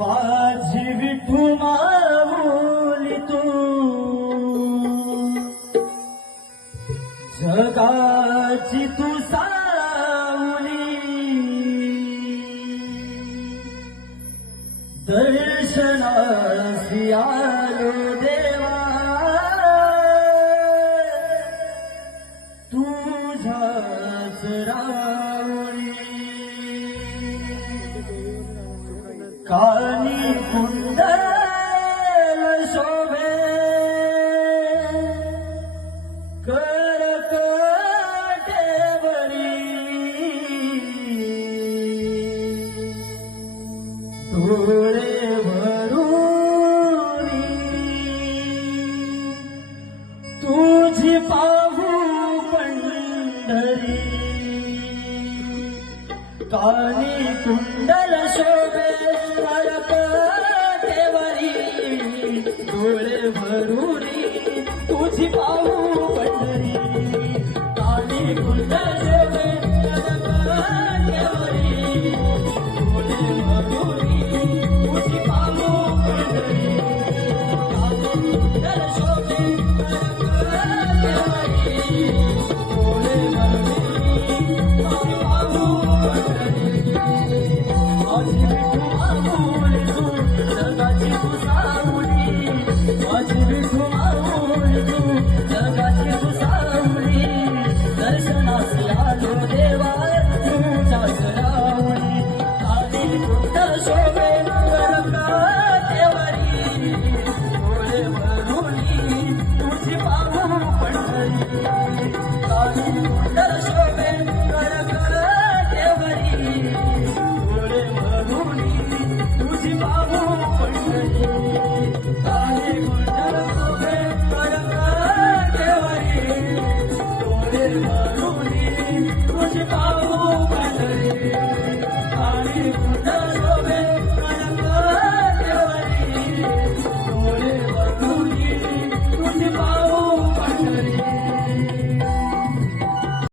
माझी विठू माऊली तू जगाची तू सावली दर्शनासी आलो देवा तुझ्याच रावळी कानी कुंडल शोभे करकटेवरी डोळे भरूनी तुझी पाहू पंढरी कानी कुंडल शोभे करकटेवरी डोळे भरूनी तुझी पाहू